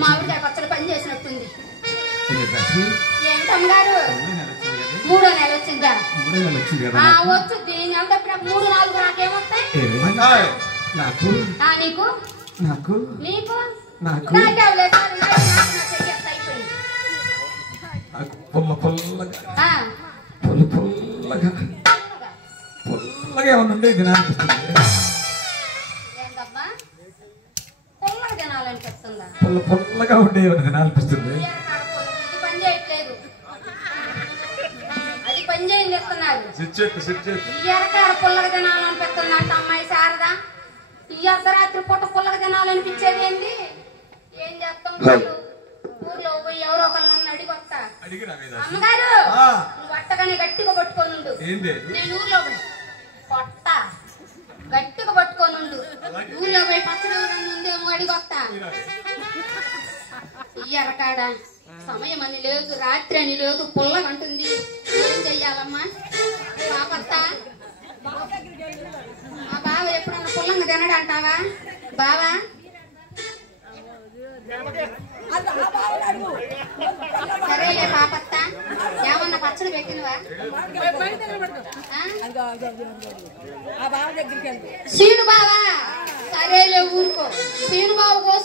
మామిడికాయ పచ్చడి పని చేసినట్టుంది. ఏమిటమ్మగారు 3వ నెల వచ్చిందా? వచ్చుద్ది. నెల తప్పినప్పుడు 3, 4 నాకేమొస్తాయి? నీకు నీకు పుల్లగా ఏమన్నా ఉండే ఇది అనిపిస్తుంది. పుల్లగా ఉండే అనిపిస్తుంది. పని చేయట్లేదు, అది పని చేయనిస్తున్నారు. ఈ ఎరకాడ పుల్లగా తినాలనిపిస్తుంది అంట అమ్మాయి శారదా. ఈ అర్ధరాత్రి పూట పుల్లగా తినాలనిపించేది ఏంది? ఏం చేస్తాం? ఊర్లో పోయి ఎవరో ఒకళ్ళు నన్ను అడిగి వస్తా. అమ్మగారు నువ్వు అట్టగానే గట్టిగా పట్టుకోనుండు. నేను ఊర్లో పోయి పొట్ట గట్టిగా పట్టుకోనుండు. ఊర్లో పోయి పచ్చడి ఉందేమో అడిగి వస్తా. ఈ ఎరకాడ సమయం అని లేదు, రాత్రి అని లేదు, పుల్లగా అంటుంది. ఏం చెయ్యాలమ్మా? పాపత్త ఆ బావ ఎప్పుడన్నా పుల్లంగా తినడంటావా? బావా సరేలే పాపత్త, ఏమన్నా పచ్చడి పెట్టినవా? సీను బావా సరేలే ఊరుకో. సీను బావ కోసం